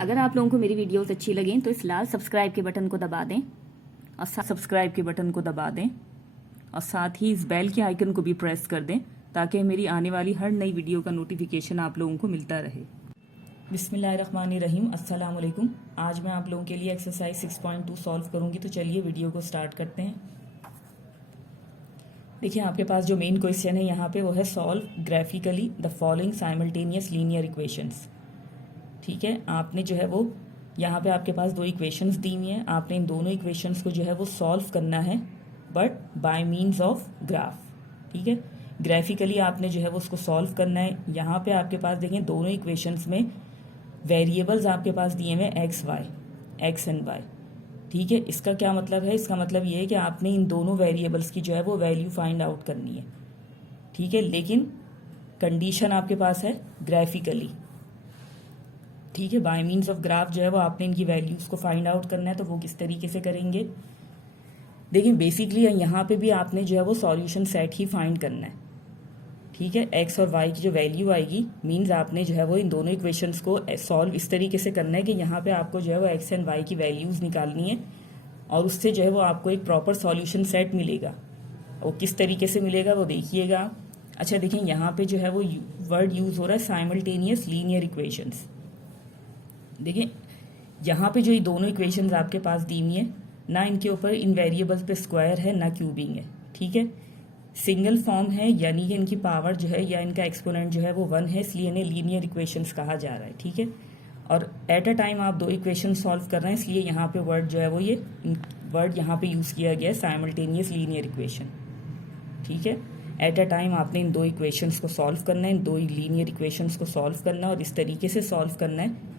अगर आप लोगों को मेरी वीडियोस अच्छी लगें तो इस लाल सब्सक्राइब के बटन को दबा दें और साथ ही इस बेल के आइकन को भी प्रेस कर दें ताकि मेरी आने वाली हर नई वीडियो का नोटिफिकेशन आप लोगों को मिलता रहे। बिस्मिल्लाहिर्रहमानिर्रहीम, अस्सलाम वालेकुम। आज मैं आप लोगों के लिए एक्सरसाइज 6.2 सॉल्व करूंगी, तो चलिए वीडियो को स्टार्ट करते हैं। देखिए आपके पास जो मेन क्वेश्चन है यहाँ पे वो है solve graphically the following simultaneous linear equations. ठीक है, आपने जो है वो यहाँ पे आपके पास दो इक्वेशंस दी हुई हैं, आपने इन दोनों इक्वेशंस को जो है वो सॉल्व करना है but by means of graph. ठीक है, ग्राफिकली आपने जो है वो उसको सॉल्व करना है। यहाँ पे आपके पास देखें दोनों इक्वेशंस में वेरिएबल्स आपके पास दिए हुए एक्स एंड वाई। ठीक है, इसका क्या मतलब है? इसका मतलब ये है कि आपने इन दोनों वेरिएबल्स की जो है वो वैल्यू फाइंड आउट करनी है। ठीक है, लेकिन कंडीशन आपके पास है ग्राफिकली। ठीक है, बाय मीन्स ऑफ ग्राफ जो है वो आपने इनकी वैल्यूज को फाइंड आउट करना है। तो वो किस तरीके से करेंगे? देखिए बेसिकली यहाँ पे भी आपने जो है वो सॉल्यूशन सेट ही फाइंड करना है। ठीक है, एक्स और वाई की जो वैल्यू आएगी मीन्स आपने जो है वो इन दोनों इक्वेशंस को सॉल्व इस तरीके से करना है कि यहाँ पे आपको जो है वो एक्स एंड वाई की वैल्यूज निकालनी है और उससे जो है वो आपको एक प्रॉपर सॉल्यूशन सेट मिलेगा। और किस तरीके से मिलेगा वो देखिएगा। अच्छा देखिए यहाँ पे जो है वो वर्ड यूज हो रहा है साइमल्टेनियस लीनियर इक्वेशंस। देखिए यहाँ पे जो ये दोनों इक्वेशंस आपके पास दी हुई है ना, इनके ऊपर इन वेरिएबल्स पे स्क्वायर है ना क्यूबिंग है। ठीक है, सिंगल फॉर्म है यानी कि इनकी पावर जो है या इनका एक्सपोनेंट जो है वो 1 है, इसलिए इन्हें लीनियर इक्वेशंस कहा जा रहा है। ठीक है, और एट अ टाइम आप दो इक्वेशन सॉल्व कर रहे हैं, इसलिए यहाँ पे वर्ड जो है वो ये वर्ड यहाँ पे यूज़ किया गया है साइमल्टेनियस लीनियर इक्वेशन। ठीक है, एट अ टाइम आपने इन दो इक्वेशंस को सॉल्व करना है, इन दो लीनियर इक्वेशंस को सॉल्व करना है और इस तरीके से सॉल्व करना है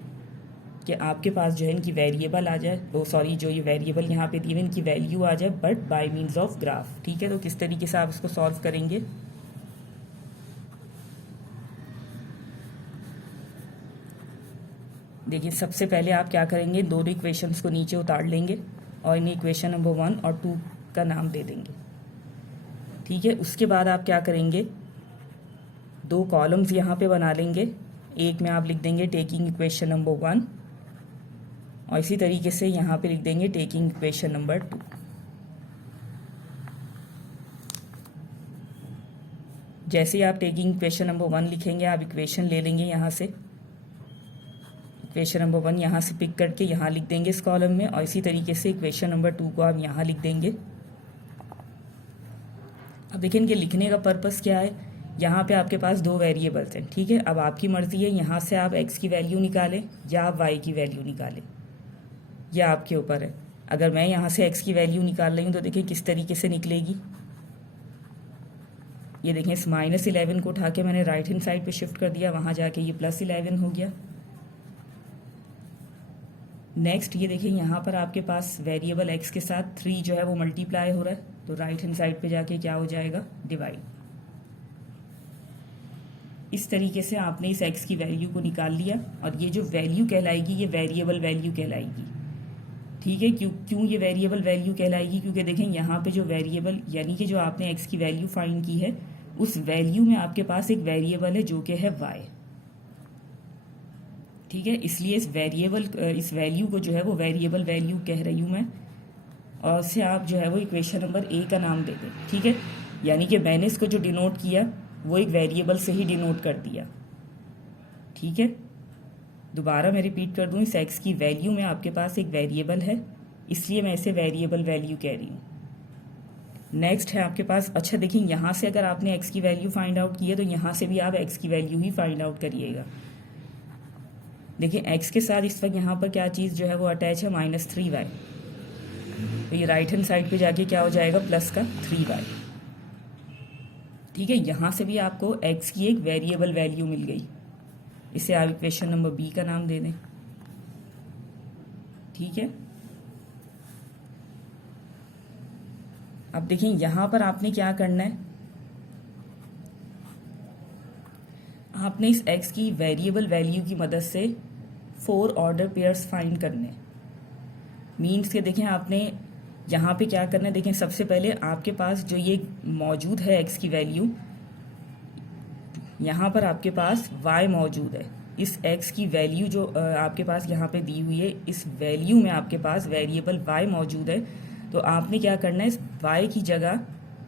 कि आपके पास जो है इनकी वेरिएबल आ जाए, जो ये वेरिएबल यहाँ पे दी हुई इनकी वैल्यू आ जाए but by means of graph. ठीक है, तो किस तरीके से आप इसको सॉल्व करेंगे? देखिए सबसे पहले आप क्या करेंगे, दोनों इक्वेशंस को नीचे उतार लेंगे और इन्हें इक्वेशन नंबर 1 और 2 का नाम दे देंगे। ठीक है, उसके बाद आप क्या करेंगे, दो कॉलम्स यहाँ पे बना लेंगे। एक में आप लिख देंगे टेकिंग इक्वेशन नंबर 1 और इसी तरीके से यहाँ पे लिख देंगे टेकिंग इक्वेशन नंबर 2। जैसे ही आप टेकिंग इक्वेशन नंबर 1 लिखेंगे, आप इक्वेशन ले लेंगे यहाँ से, इक्वेशन नंबर 1 यहाँ से पिक करके यहाँ लिख देंगे इस कॉलम में और इसी तरीके से इक्वेशन नंबर 2 को आप यहाँ लिख देंगे। अब देखिए इनके लिखने का पर्पस क्या है, यहाँ पे आपके पास दो वेरिएबल्स हैं। ठीक है, अब आपकी मर्जी है यहाँ से आप एक्स की वैल्यू निकालें या आप वाई की वैल्यू निकालें, यह आपके ऊपर है। अगर मैं यहाँ से एक्स की वैल्यू निकाल रही हूँ तो देखिए किस तरीके से निकलेगी। ये देखें इस -11 को उठा के मैंने राइट हैंड साइड पे शिफ्ट कर दिया, वहाँ जाके ये +11 हो गया। नेक्स्ट ये देखिए यहाँ पर आपके पास वेरिएबल एक्स के साथ 3 जो है वो मल्टीप्लाई हो रहा है, तो राइट हैंड साइड पे जाके क्या हो जाएगा, डिवाइड। इस तरीके से आपने इस एक्स की वैल्यू को निकाल लिया और ये जो वैल्यू कहलाएगी ये वेरिएबल वैल्यू कहलाएगी। ठीक है, क्यों ये वेरिएबल वैल्यू कहलाएगी? क्योंकि देखें यहाँ पे जो वेरिएबल यानी कि जो आपने एक्स की वैल्यू फाइंड की है उस वैल्यू में आपके पास एक वेरिएबल है जो कि है वाई। ठीक है, इसलिए इस वैल्यू को जो है वो वेरिएबल वैल्यू कह रही हूँ मैं, और से आप जो है वो इक्वेशन नंबर ए का नाम दे दें। ठीक है, यानी कि मैंने इसको जो डिनोट किया वो एक वेरिएबल से ही डिनोट कर दिया। ठीक है, दोबारा मैं रिपीट कर दूं, इस एक्स की वैल्यू में आपके पास एक वेरिएबल है, इसलिए मैं इसे वेरिएबल वैल्यू कह रही हूँ। नेक्स्ट है आपके पास, अच्छा देखिए यहाँ से अगर आपने एक्स की वैल्यू फाइंड आउट की है तो यहाँ से भी आप एक्स की वैल्यू ही फाइंड आउट करिएगा। देखिए एक्स के साथ इस वक्त यहाँ पर क्या चीज़ जो है वो अटैच है, -3y, तो ये राइट हैंड साइड पे जाके क्या हो जाएगा, प्लस का 3y। ठीक है, यहाँ से भी आपको एक्स की एक वेरिएबल वैल्यू मिल गई, इसे आप इक्वेशन नंबर बी का नाम दे दें। ठीक है, अब देखिए यहाँ पर आपने क्या करना है, आपने इस x की वेरिएबल वैल्यू की मदद से 4 ऑर्डर पेयर्स फाइंड करने। मीन्स के देखें आपने यहाँ पे क्या करना है, देखें सबसे पहले आपके पास जो ये मौजूद है x की वैल्यू, यहाँ पर आपके पास y मौजूद है, इस x की वैल्यू जो आपके पास यहाँ पे दी हुई है, इस वैल्यू में आपके पास वेरिएबल y मौजूद है। तो आपने क्या करना है, इस y की जगह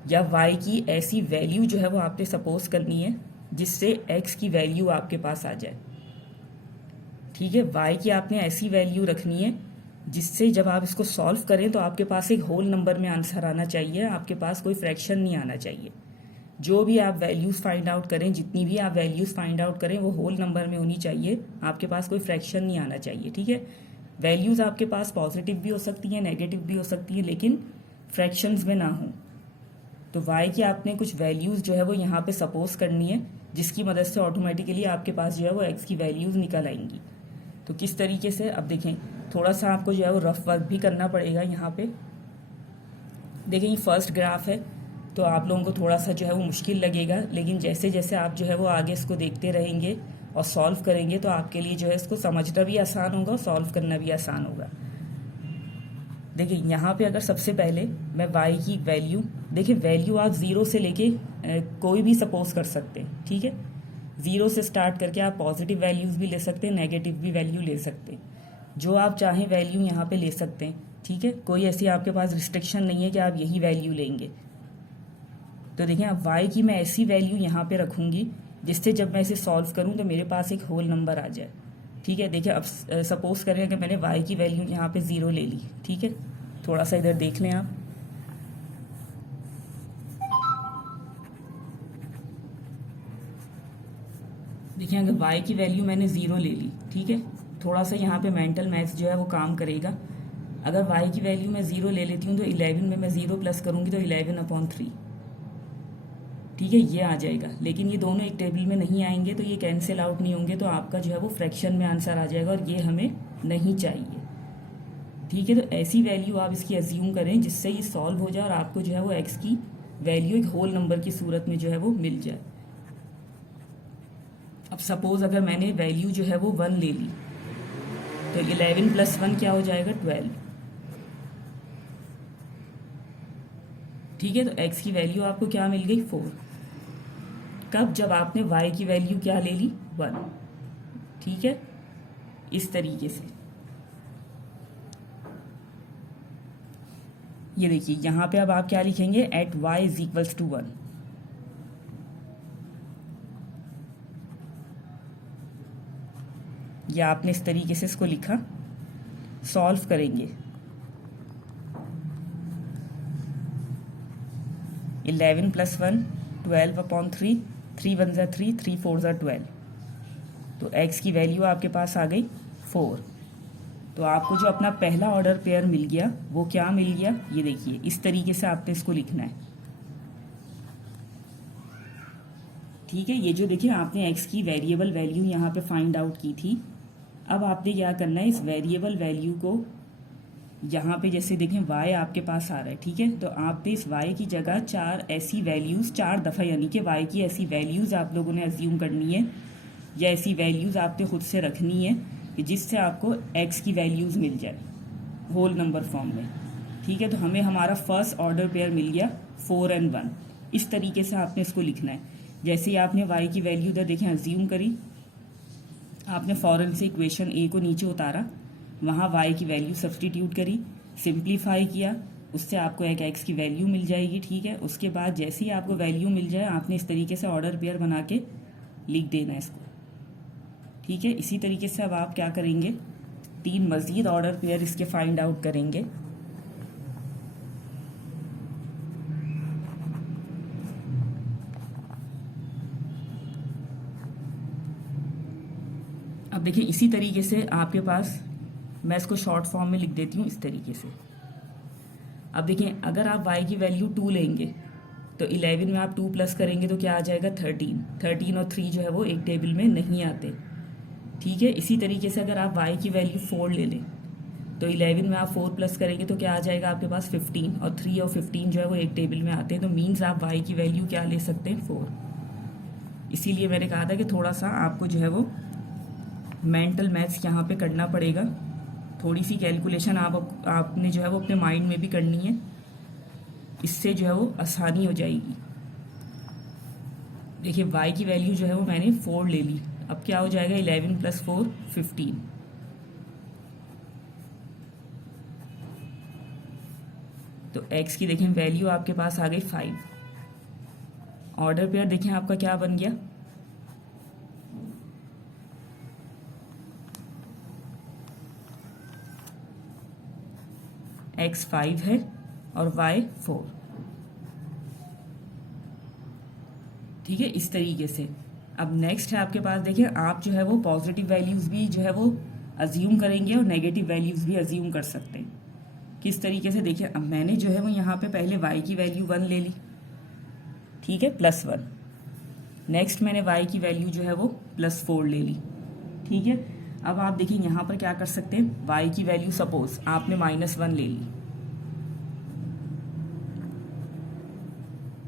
या y की ऐसी वैल्यू जो है वो आपने सपोज करनी है जिससे x की वैल्यू आपके पास आ जाए। ठीक है, y की आपने ऐसी वैल्यू रखनी है जिससे जब आप इसको सॉल्व करें तो आपके पास एक होल नंबर में आंसर आना चाहिए, आपके पास कोई फ्रैक्शन नहीं आना चाहिए। जो भी आप वैल्यूज़ फाइंड आउट करें, जितनी भी आप वैल्यूज़ फाइंड आउट करें, वो होल नंबर में होनी चाहिए, आपके पास कोई फ्रैक्शन नहीं आना चाहिए। ठीक है, वैल्यूज़ आपके पास पॉजिटिव भी हो सकती हैं, नेगेटिव भी हो सकती है, लेकिन फ्रैक्शंस में ना हो। तो y की आपने कुछ वैल्यूज़ जो है वो यहाँ पे सपोज करनी है, जिसकी मदद से ऑटोमेटिकली आपके पास जो है वो x की वैल्यूज़ निकल आएंगी। तो किस तरीके से, अब देखें, थोड़ा सा आपको जो है वो रफ वर्क भी करना पड़ेगा। यहाँ पे देखें, ये फर्स्ट ग्राफ है, तो आप लोगों को थोड़ा सा जो है वो मुश्किल लगेगा, लेकिन जैसे जैसे आप जो है वो आगे इसको देखते रहेंगे और सॉल्व करेंगे तो आपके लिए जो है इसको समझना भी आसान होगा और सॉल्व करना भी आसान होगा। देखिए, यहाँ पे अगर सबसे पहले मैं y की वैल्यू, देखिए वैल्यू आप ज़ीरो से लेके कोई भी सपोज कर सकते हैं। ठीक है, ज़ीरो से स्टार्ट करके आप पॉजिटिव वैल्यूज़ भी ले सकते हैं, नेगेटिव भी वैल्यू ले सकते हैं, जो आप चाहें वैल्यू यहाँ पे ले सकते हैं। ठीक है, कोई ऐसी आपके पास रिस्ट्रिक्शन नहीं है कि आप यही वैल्यू लेंगे। तो देखिए, अब y की मैं ऐसी वैल्यू यहाँ पे रखूँगी जिससे जब मैं इसे सॉल्व करूँ तो मेरे पास एक होल नंबर आ जाए। ठीक है, देखिए अब सपोज करें कि मैंने y की वैल्यू यहाँ पे 0 ले ली। ठीक है, थोड़ा सा इधर देख लें आप। देखिए, अगर y की वैल्यू मैंने 0 ले ली, ठीक है, थोड़ा सा यहाँ पे मेंटल मैथ्स जो है वो काम करेगा। अगर y की वैल्यू मैं 0 ले लेती हूँ तो 11 में मैं 0 प्लस करूँगी तो 11/3, ठीक है, ये आ जाएगा। लेकिन ये दोनों एक टेबल में नहीं आएंगे तो ये कैंसिल आउट नहीं होंगे, तो आपका जो है वो फ्रैक्शन में आंसर आ जाएगा और ये हमें नहीं चाहिए। ठीक है, तो ऐसी वैल्यू आप इसकी अज्यूम करें जिससे ये सॉल्व हो जाए और आपको जो है वो x की वैल्यू एक होल नंबर की सूरत में जो है वो मिल जाए। अब सपोज अगर मैंने वैल्यू जो है वो 1 ले ली तो 11 + 1 क्या हो जाएगा, 12। ठीक है, तो x की वैल्यू आपको क्या मिल गई, 4। कब, जब आपने y की वैल्यू क्या ले ली, 1। ठीक है, इस तरीके से ये देखिए, यहाँ पे अब आप क्या लिखेंगे, एट y = 1। या आपने इस तरीके से इसको लिखा, सॉल्व करेंगे 11 + 1 12/3, 3 1 = 3, 3 4 = 12। तो x की वैल्यू आपके पास आ गई 4। तो आपको जो अपना पहला ऑर्डर पेयर मिल गया वो क्या मिल गया, ये देखिए, इस तरीके से आपने इसको लिखना है। ठीक है, ये जो देखिए आपने x की वेरिएबल वैल्यू यहाँ पे फाइंड आउट की थी, अब आपने क्या करना है, इस वेरिएबल वैल्यू को यहाँ पे जैसे देखें y आपके पास आ रहा है। ठीक है, तो आपने इस y की जगह 4 ऐसी वैल्यूज़ 4 दफ़ा, यानी कि y की ऐसी वैल्यूज़ आप लोगों ने अज्यूम करनी है या ऐसी वैल्यूज़ आपने खुद से रखनी है कि जिससे आपको x की वैल्यूज़ मिल जाए होल नंबर फॉर्म में। ठीक है, तो हमें हमारा फर्स्ट ऑर्डर पेयर मिल गया 4 और 1। इस तरीके से आपने इसको लिखना है। जैसे ही आपने y की वैल्यू इधर देखें अज्यूम करी, आपने फ़ौरन से इक्वेशन a को नीचे उतारा, वहाँ y की वैल्यू सब्सटीट्यूट करी, सिंप्लीफाई किया, उससे आपको एक x की वैल्यू मिल जाएगी। ठीक है, उसके बाद जैसे ही आपको वैल्यू मिल जाए आपने इस तरीके से ऑर्डर पेयर बना के लिख देना है इसको। ठीक है, इसी तरीके से अब आप क्या करेंगे, 3 मज़ीद ऑर्डर पेयर इसके फाइंड आउट करेंगे। अब देखिए, इसी तरीके से आपके पास, मैं इसको शॉर्ट फॉर्म में लिख देती हूँ इस तरीके से। अब देखिए, अगर आप y की वैल्यू 2 लेंगे तो 11 में आप 2 प्लस करेंगे तो क्या आ जाएगा, 13। 13 और 3 जो है वो एक टेबल में नहीं आते। ठीक है, इसी तरीके से अगर आप y की वैल्यू 4 ले लें तो 11 में आप 4 प्लस करेंगे तो क्या आ जाएगा आपके पास, 15। और 3 और 15 जो है वो एक टेबल में आते हैं, तो मीन्स आप y की वैल्यू क्या ले सकते हैं, 4। इसीलिए मैंने कहा था कि थोड़ा सा आपको जो है वो मेंटल मैथ्स यहाँ पे करना पड़ेगा। थोड़ी सी कैलकुलेशन आपने जो है वो अपने माइंड में भी करनी है, इससे जो है वो आसानी हो जाएगी। देखिए, y की वैल्यू जो है वो मैंने 4 ले ली। अब क्या हो जाएगा 11 + 4 15। तो x की देखें वैल्यू आपके पास आ गई 5। ऑर्डर पेयर देखें आपका क्या बन गया, x 5 है और y 4। ठीक है, इस तरीके से। अब नेक्स्ट है आपके पास देखिए, आप जो है वो पॉजिटिव वैल्यूज भी जो है वो अज्यूम करेंगे और नेगेटिव वैल्यूज भी अज्यूम कर सकते हैं। किस तरीके से देखिए, अब मैंने जो है वो यहाँ पे पहले y की वैल्यू 1 ले ली, ठीक है, +1। नेक्स्ट मैंने y की वैल्यू जो है वो +4 ले ली, ठीक है। अब आप देखिए यहाँ पर क्या कर सकते हैं, y की वैल्यू सपोज आपने -1 ले ली।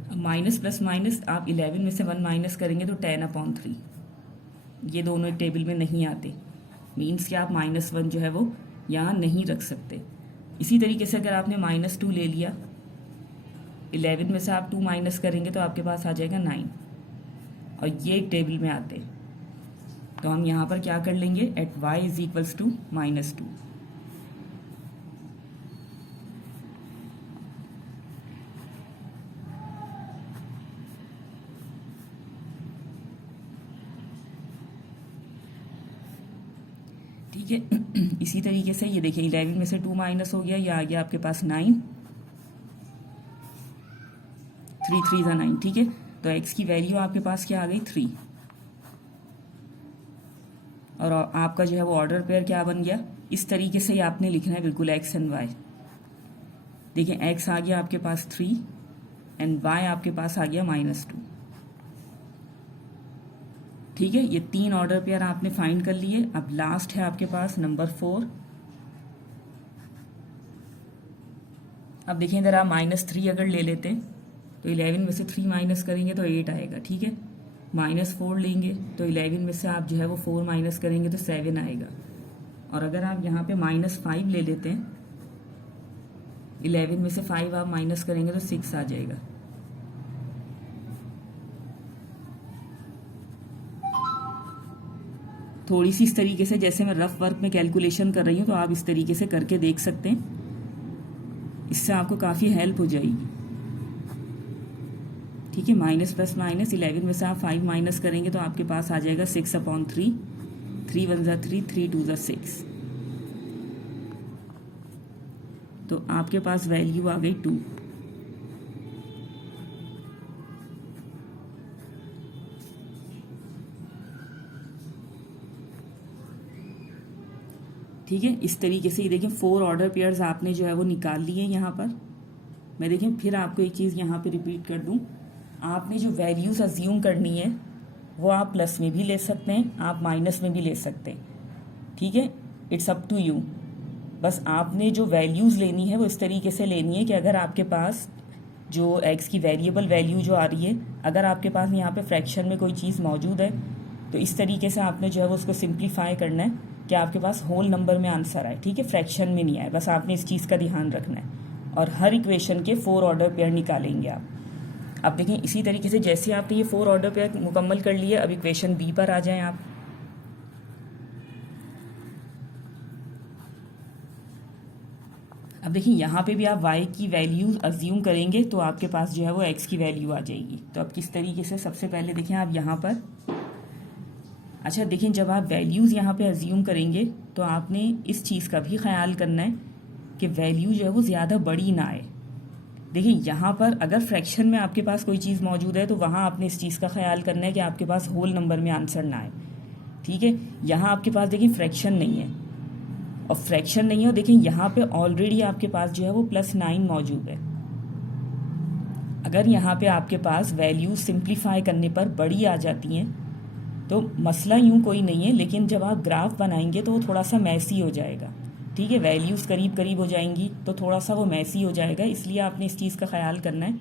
अब माइनस प्लस माइनस आप 11 में से 1 माइनस करेंगे तो 10/3। ये दोनों एक टेबल में नहीं आते, मीन्स कि आप -1 जो है वो यहाँ नहीं रख सकते। इसी तरीके से अगर आपने -2 ले लिया, 11 में से आप 2 माइनस करेंगे तो आपके पास आ जाएगा 9, और ये एक टेबल में आते। तो हम यहाँ पर क्या कर लेंगे, एट y = -2। ठीक है, इसी तरीके से ये देखिए 11 में से 2 माइनस हो गया, ये आ गया आपके पास 9, 3 3 = 9। ठीक है, तो x की वैल्यू आपके पास क्या आ गई 3, और आपका जो है वो ऑर्डर पेयर क्या बन गया, इस तरीके से ही आपने लिखना है बिल्कुल x एंड y। देखिए x आ गया आपके पास 3 एंड y आपके पास आ गया -2। ठीक है, ये 3 ऑर्डर पेयर आपने फाइंड कर लिए। अब लास्ट है आपके पास नंबर 4। अब देखिए इधर आप -3 अगर ले लेते हैं तो 11 में से 3 माइनस करेंगे तो 8 आएगा, ठीक है। -4 लेंगे तो 11 में से आप जो है वो 4 माइनस करेंगे तो 7 आएगा। और अगर आप यहाँ पे -5 ले लेते हैं, 11 में से 5 आप माइनस करेंगे तो 6 आ जाएगा। थोड़ी सी इस तरीके से, जैसे मैं रफ वर्क में कैलकुलेशन कर रही हूँ, तो आप इस तरीके से करके देख सकते हैं, इससे आपको काफ़ी हेल्प हो जाएगी। ठीक है, माइनस प्लस माइनस 11 में से आप 5 माइनस करेंगे तो आपके पास आ जाएगा 6/3। 3 1 = 3, 3 2 = 6। तो आपके पास वैल्यू आ गई 2। ठीक है, इस तरीके से ये देखिए 4 ऑर्डर पेयर्स आपने जो है वो निकाल लिए यहाँ पर। मैं देखें फिर आपको एक चीज़ यहाँ पे रिपीट कर दूँ, आपने जो वैल्यूज़ अज्यूम करनी है वो आप प्लस में भी ले सकते हैं, आप माइनस में भी ले सकते हैं। ठीक है, इट्स अप टू यू। बस आपने जो वैल्यूज़ लेनी है वो इस तरीके से लेनी है कि अगर आपके पास जो एक्स की वेरिएबल वैल्यू जो आ रही है, अगर आपके पास यहाँ पे फ्रैक्शन में कोई चीज़ मौजूद है तो इस तरीके से आपने जो है वो उसको सिंप्लीफाई करना है कि आपके पास होल नंबर में आंसर आए। ठीक है, फ्रैक्शन में नहीं आए, बस आपने इस चीज़ का ध्यान रखना है। और हर इक्वेशन के 4 ऑर्डर पेयर निकालेंगे आप। अब देखें इसी तरीके से जैसे आपने ये 4 ऑर्डर पेयर मुकम्मल कर लिए, अब इक्वेशन बी पर आ जाएं आप। अब देखिए यहाँ पे भी आप y की वैल्यू अज्यूम करेंगे तो आपके पास जो है वो x की वैल्यू आ जाएगी। तो अब किस तरीके से, सबसे पहले देखें आप यहाँ पर, अच्छा देखें जब आप वैल्यूज़ यहाँ पे अज्यूम करेंगे तो आपने इस चीज़ का भी ख्याल करना है कि वैल्यू जो है वो ज़्यादा बड़ी ना आए। देखिए यहाँ पर अगर फ्रैक्शन में आपके पास कोई चीज़ मौजूद है तो वहाँ आपने इस चीज़ का ख्याल करना है कि आपके पास होल नंबर में आंसर ना आए। ठीक है, यहाँ आपके पास देखिए फ्रैक्शन नहीं है, और फ्रैक्शन नहीं हो, देखिए यहाँ पे ऑलरेडी आपके पास जो है वो +9 मौजूद है। अगर यहाँ पे आपके पास वैल्यू सिंप्लीफाई करने पर बड़ी आ जाती हैं तो मसला यूँ कोई नहीं है, लेकिन जब आप ग्राफ बनाएंगे तो वो थोड़ा सा मैसी हो जाएगा। ठीक है, वैल्यूज़ करीब करीब हो जाएंगी तो थोड़ा सा वो मैसी हो जाएगा। इसलिए आपने इस चीज़ का ख्याल करना है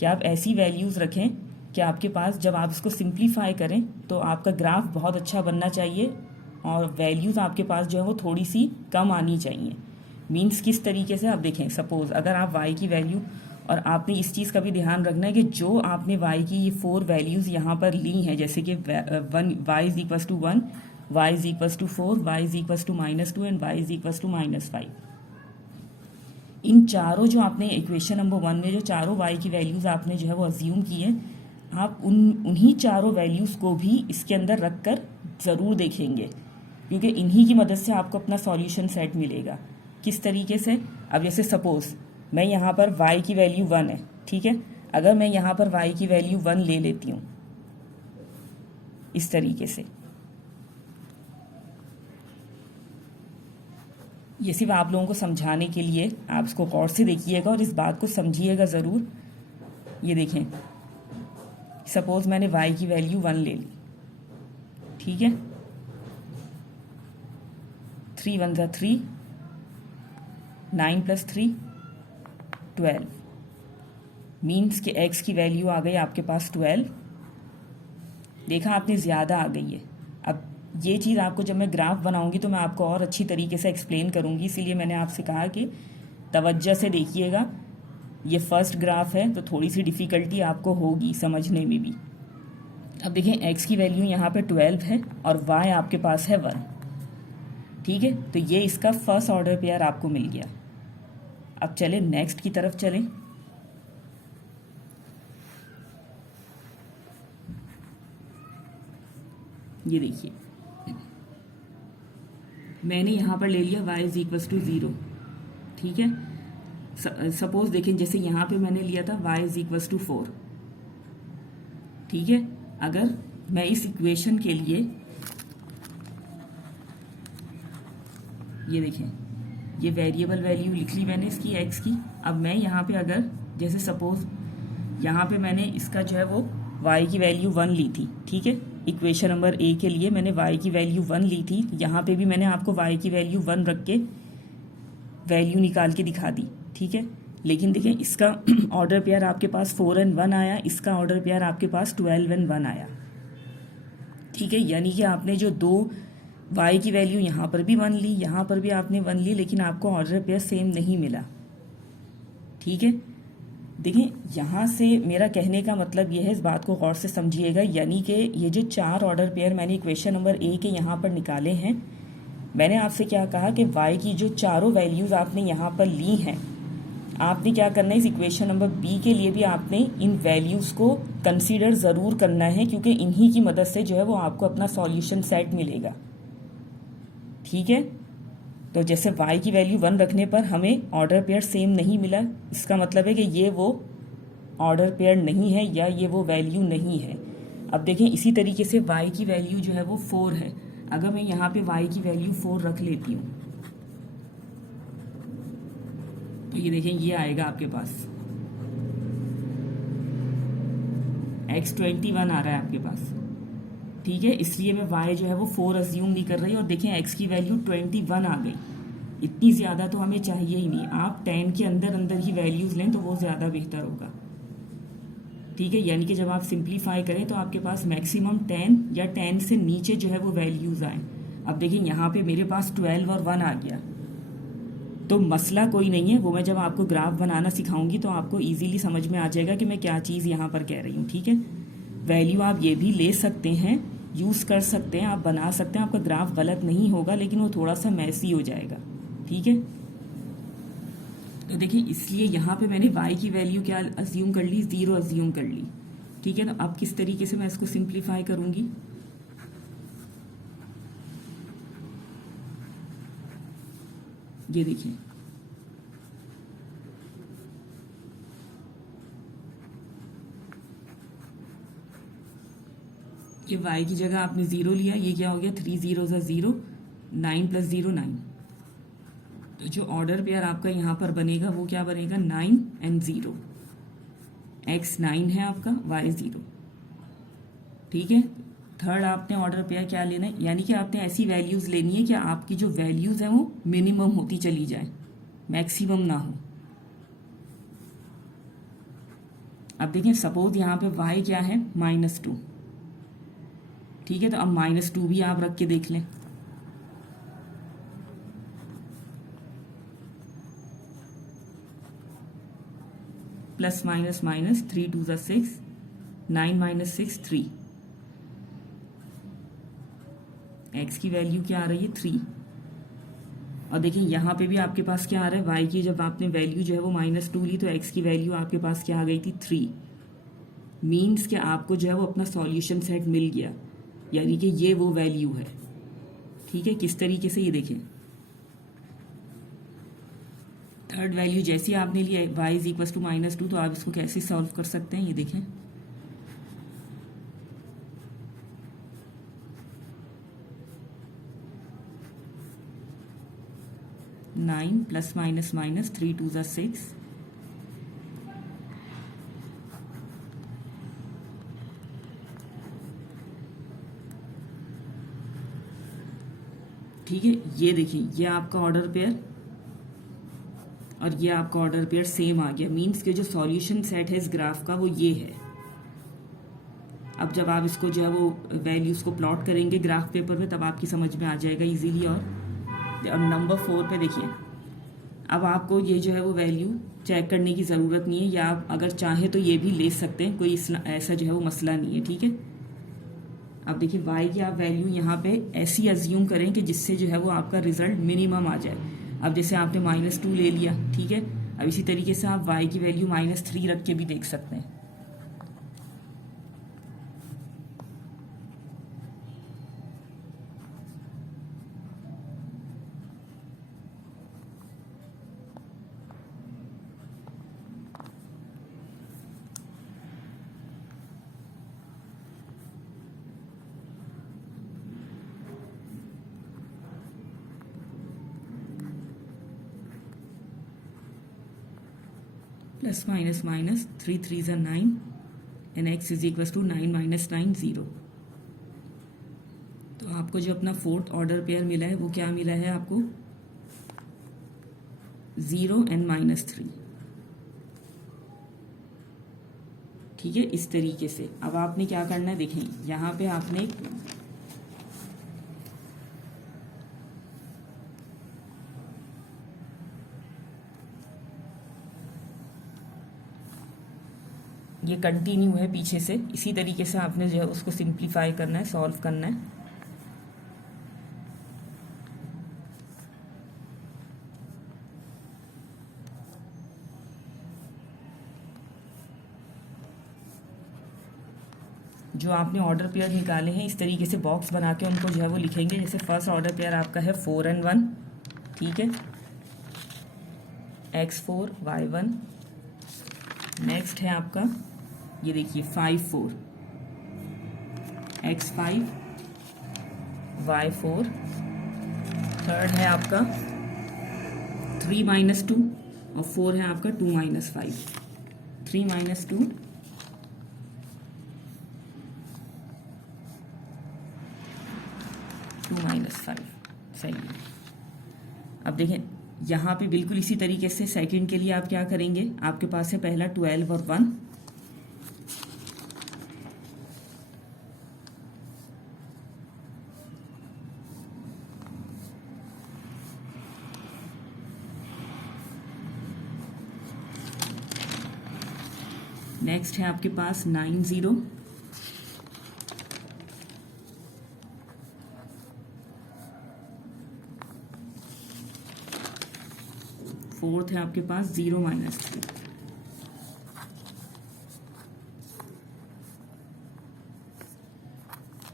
कि आप ऐसी वैल्यूज़ रखें कि आपके पास जब आप इसको सिंप्लीफाई करें तो आपका ग्राफ बहुत अच्छा बनना चाहिए और वैल्यूज़ आपके पास जो है वो थोड़ी सी कम आनी चाहिए। मीन्स किस तरीके से, आप देखें सपोज़ अगर आप y की वैल्यू और आपने इस चीज़ का भी ध्यान रखना है कि जो आपने y की ये 4 वैल्यूज़ यहाँ पर ली हैं, जैसे कि y is equals to 1, y is equals to 4, y is equals to -2 and y is equals to -5, इन चारों जो आपने इक्वेशन नंबर 1 में जो चारों y की वैल्यूज़ आपने जो है वो अज्यूम की है, आप उन्हीं चारों वैल्यूज़ को भी इसके अंदर रख कर ज़रूर देखेंगे, क्योंकि इन्हीं की मदद से आपको अपना सॉल्यूशन सेट मिलेगा। किस तरीके से? अब जैसे सपोज़ मैं यहाँ पर y की वैल्यू 1 है, ठीक है, अगर मैं यहाँ पर y की वैल्यू 1 ले लेती हूँ इस तरीके से, ये सिर्फ आप लोगों को समझाने के लिए, आप इसको गौर से देखिएगा और इस बात को समझिएगा ज़रूर। ये देखें, सपोज़ मैंने y की वैल्यू 1 ले ली, ठीक है, 3 1 ज़ा 3, 9 + 3 12, मीन्स कि x की वैल्यू आ गई आपके पास 12। देखा आपने, ज़्यादा आ गई है। अब ये चीज़ आपको जब मैं ग्राफ बनाऊंगी तो मैं आपको और अच्छी तरीके से एक्सप्लेन करूंगी, इसीलिए मैंने आपसे कहा कि तवज्जो से देखिएगा। ये फर्स्ट ग्राफ है तो थोड़ी सी डिफ़िकल्टी आपको होगी समझने में भी। अब देखें, x की वैल्यू यहाँ पे 12 है और y आपके पास है 1, ठीक है, तो ये इसका फर्स्ट ऑर्डर पेयर आपको मिल गया। अब चलें नेक्स्ट की तरफ चलें। ये देखिए, मैंने यहाँ पर ले लिया y इज इक्वल्स टू 0, ठीक है। सपोज देखें, जैसे यहाँ पे मैंने लिया था y इज इक्वल्स टू 4, ठीक है। अगर मैं इस इक्वेशन के लिए, ये देखें, ये वेरिएबल वैल्यू लिख ली मैंने इसकी x की। अब मैं यहाँ पे अगर जैसे सपोज यहाँ पे मैंने इसका जो है वो y की वैल्यू 1 ली थी, ठीक है, इक्वेशन नंबर ए के लिए मैंने y की वैल्यू 1 ली थी, यहाँ पे भी मैंने आपको y की वैल्यू 1 रख के वैल्यू निकाल के दिखा दी, ठीक है। लेकिन देखें, इसका ऑर्डर पेयर आपके पास 4 और 1 आया, इसका ऑर्डर पेयर आपके पास 12 और 1 आया, ठीक है। यानी कि आपने जो दो y की वैल्यू यहाँ पर भी 1 ली, यहाँ पर भी आपने 1 ली, लेकिन आपको ऑर्डर पेयर सेम नहीं मिला, ठीक है। देखें, यहाँ से मेरा कहने का मतलब यह है, इस बात को गौर से समझिएगा, यानी कि ये जो 4 ऑर्डर पेयर मैंने इक्वेशन नंबर ए के यहाँ पर निकाले हैं, मैंने आपसे क्या कहा कि y की जो चारों वैल्यूज़ आपने यहाँ पर ली हैं, आपने क्या करना है, इस इक्वेशन नंबर बी के लिए भी आपने इन वैल्यूज़ को कंसीडर ज़रूर करना है, क्योंकि इन्हीं की मदद से जो है वो आपको अपना सॉल्यूशन सेट मिलेगा, ठीक है। तो जैसे y की वैल्यू 1 रखने पर हमें ऑर्डर पेयर सेम नहीं मिला, इसका मतलब है कि ये वो ऑर्डर पेयर नहीं है या ये वो वैल्यू नहीं है। अब देखें, इसी तरीके से y की वैल्यू जो है वो 4 है। अगर मैं यहाँ पे y की वैल्यू 4 रख लेती हूँ तो ये देखें, ये आएगा आपके पास x 21 आ रहा है आपके पास, ठीक है। इसलिए मैं y जो है वो 4 अज्यूम नहीं कर रही, और देखें x की वैल्यू 21 आ गई। इतनी ज़्यादा तो हमें चाहिए ही नहीं, आप 10 के अंदर अंदर ही वैल्यूज़ लें तो वो ज़्यादा बेहतर होगा, ठीक है। यानी कि जब आप सिंप्लीफाई करें तो आपके पास मैक्सिमम 10 या 10 से नीचे जो है वो वैल्यूज़ आए। अब देखिए, यहाँ पे मेरे पास 12 और 1 आ गया, तो मसला कोई नहीं है, वो मैं जब आपको ग्राफ बनाना सिखाऊंगी तो आपको इजीली समझ में आ जाएगा कि मैं क्या चीज़ यहाँ पर कह रही हूँ, ठीक है। वैल्यू आप ये भी ले सकते हैं, यूज़ कर सकते हैं, आप बना सकते हैं, आपका ग्राफ गलत नहीं होगा, लेकिन वो थोड़ा सा मैसी हो जाएगा, ठीक है। तो देखिए, इसलिए यहाँ पे मैंने y की वैल्यू क्या अज्यूम कर ली, 0 अज्यूम कर ली, ठीक है। तो अब किस तरीके से मैं इसको सिंप्लीफाई करूँगी, ये देखिए, ये y की जगह आपने 0 लिया, ये क्या हो गया, 3 0 ज़ा 0, 9 + 0 9। तो जो ऑर्डर पेयर आपका यहाँ पर बनेगा वो क्या बनेगा, 9 और 0, x 9 है आपका, y 0, ठीक है। थर्ड आपने ऑर्डर पेयर क्या लेना है, यानी कि आपने ऐसी वैल्यूज़ लेनी है कि आपकी जो वैल्यूज़ हैं वो मिनिमम होती चली जाए, मैक्सिमम ना हो। अब देखिए, सपोज यहाँ पे y क्या है, -2, ठीक है। तो अब -2 भी आप रख के देख लें, प्लस माइनस माइनस, 3 2 ज़ा 6, 9 माइनस 6 3। x की वैल्यू क्या आ रही है 3। और देखिए यहाँ पे भी आपके पास क्या आ रहा है, y की जब आपने वैल्यू जो है वो -2 ली तो x की वैल्यू आपके पास क्या आ गई थी 3। मीन्स कि आपको जो है वो अपना सॉल्यूशन सेट मिल गया, यानी कि ये वो वैल्यू है। ठीक है, किस तरीके से, ये देखें थर्ड वैल्यू जैसी आपने लिया y इज इक्वल टू -2, तो आप इसको कैसे सॉल्व कर सकते हैं, ये देखें। नाइन प्लस माइनस माइनस, 3 2 ज़ा 6, ठीक है। ये देखिए ये आपका ऑर्डर पेयर और ये आपका ऑर्डर पेयर सेम आ गया, मीन्स के जो सॉल्यूशन सेट है इस ग्राफ का वो ये है। अब जब आप इसको जो है वो वैल्यूज को प्लॉट करेंगे ग्राफ पेपर पे तब आपकी समझ में आ जाएगा इजीली। और अब नंबर 4 पे देखिए, अब आपको ये जो है वो वैल्यू चेक करने की ज़रूरत नहीं है, या आप अगर चाहें तो ये भी ले सकते हैं, कोई ऐसा जो है वो मसला नहीं है। ठीक है, अब देखिए y की आप वैल्यू यहाँ पे ऐसी अज्यूम करें कि जिससे जो है वो आपका रिजल्ट मिनिमम आ जाए। अब जैसे आपने -2 ले लिया, ठीक है, अब इसी तरीके से आप y की वैल्यू -3 रख के भी देख सकते हैं। प्लस माइनस माइनस, 3 3 ज़ा 9 and x is equal to 9 minus 9 0। तो आपको जो अपना फोर्थ ऑर्डर पेयर मिला है वो क्या मिला है आपको 0 एंड -3। ठीक है, इस तरीके से अब आपने क्या करना है, देखें यहाँ पे आपने ये कंटिन्यू है पीछे से, इसी तरीके से आपने जो है उसको सिंप्लीफाई करना है, सॉल्व करना है। जो आपने ऑर्डर पेयर निकाले हैं इस तरीके से बॉक्स बना के उनको जो है वो लिखेंगे। जैसे फर्स्ट ऑर्डर पेयर आपका है 4 and 1, ठीक है, x4 y1। नेक्स्ट है आपका ये देखिए 5 4, x5 y4। थर्ड है आपका 3 -2 और 4 है आपका 2 -5, 3 -2 2 -5, सही है। अब देखें यहाँ पे बिल्कुल इसी तरीके से सेकंड के लिए आप क्या करेंगे, आपके पास है पहला 12 और 1, नेक्स्ट है आपके पास 9 0, फोर्थ है आपके पास 0 -3।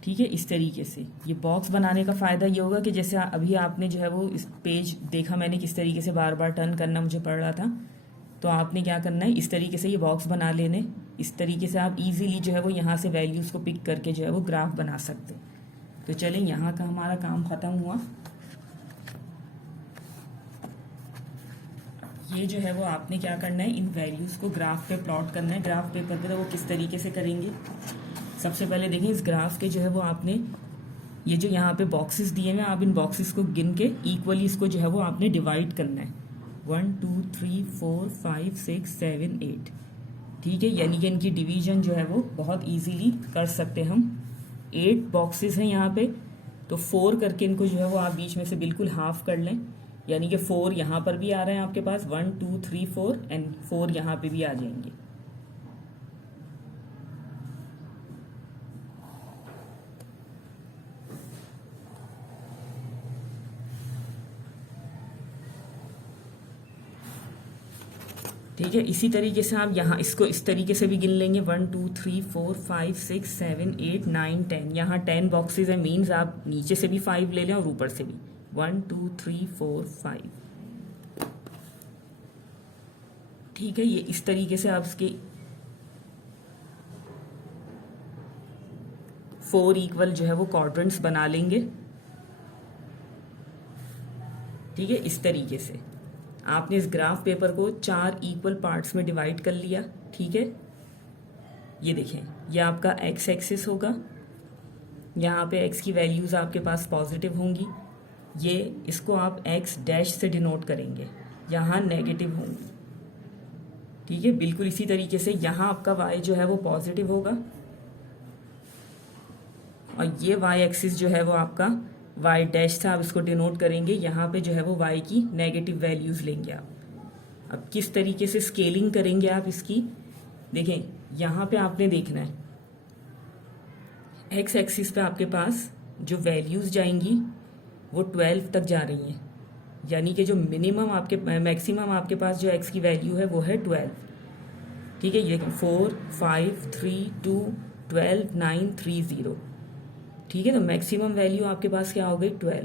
ठीक है, इस तरीके से ये बॉक्स बनाने का फ़ायदा ये होगा कि जैसे अभी आपने जो है वो इस पेज देखा मैंने किस तरीके से बार बार टर्न करना मुझे पड़ रहा था, तो आपने क्या करना है इस तरीके से ये बॉक्स बना लेने। इस तरीके से आप इजीली जो है वो यहाँ से वैल्यूज़ को पिक करके जो है वो ग्राफ बना सकते। तो चलें, यहाँ का हमारा काम ख़त्म हुआ। ये जो है वो आपने क्या करना है, इन वैल्यूज़ को ग्राफ पे प्लॉट करना है ग्राफ पेपर पे। तो वो किस तरीके से करेंगे, सबसे पहले देखिए इस ग्राफ के जो है वो आपने ये जो यहाँ पे बॉक्सेस दिए हैं आप इन बॉक्सेस को गिन के इक्वली इसको जो है वो आपने डिवाइड करना है, 1 2 3 4 5 6 7 8। ठीक है, यानी कि इनकी डिवीजन जो है वो बहुत इजीली कर सकते हम। 8 बॉक्सेस हैं यहाँ पे, तो 4 करके इनको जो है वो आप बीच में से बिल्कुल हाफ कर लें। यानी कि 4 यहाँ पर भी आ रहे हैं आपके पास, 1 2 3 4 एंड 4 यहाँ पे भी आ जाएंगे। ठीक है, इसी तरीके से आप यहाँ इसको इस तरीके से भी गिन लेंगे, 1 2 3 4 5 6 7 8 9 10। यहाँ 10 बॉक्सेज है, मीन्स आप नीचे से भी 5 ले लें और ऊपर से भी 1 2 3 4 5। ठीक है, ये इस तरीके से आप इसके 4 इक्वल जो है वो क्वाड्रेंट्स बना लेंगे। ठीक है, इस तरीके से आपने इस ग्राफ पेपर को 4 इक्वल पार्ट्स में डिवाइड कर लिया। ठीक है, ये देखें, ये आपका एक्स एक्सिस होगा, यहाँ पे एक्स की वैल्यूज आपके पास पॉजिटिव होंगी, ये इसको आप एक्स डैश से डिनोट करेंगे, यहाँ नेगेटिव होंगी। ठीक है, बिल्कुल इसी तरीके से यहाँ आपका वाई जो है वो पॉजिटिव होगा और ये वाई एक्सिस जो है वो आपका वाई डैश से आप इसको डिनोट करेंगे, यहाँ पे जो है वो वाई की नेगेटिव वैल्यूज लेंगे आप। अब किस तरीके से स्केलिंग करेंगे आप इसकी, देखें यहाँ पे आपने देखना है एक्स एक्सिस पे आपके पास जो वैल्यूज जाएंगी वो 12 तक जा रही हैं, यानी कि जो मिनिमम आपके मैक्सिमम आपके पास जो एक्स की वैल्यू है वो है 12। ठीक है, ये देखें 4 5 3 2 12 9 3 0। ठीक है, तो मैक्सिमम वैल्यू आपके पास क्या हो गई 12।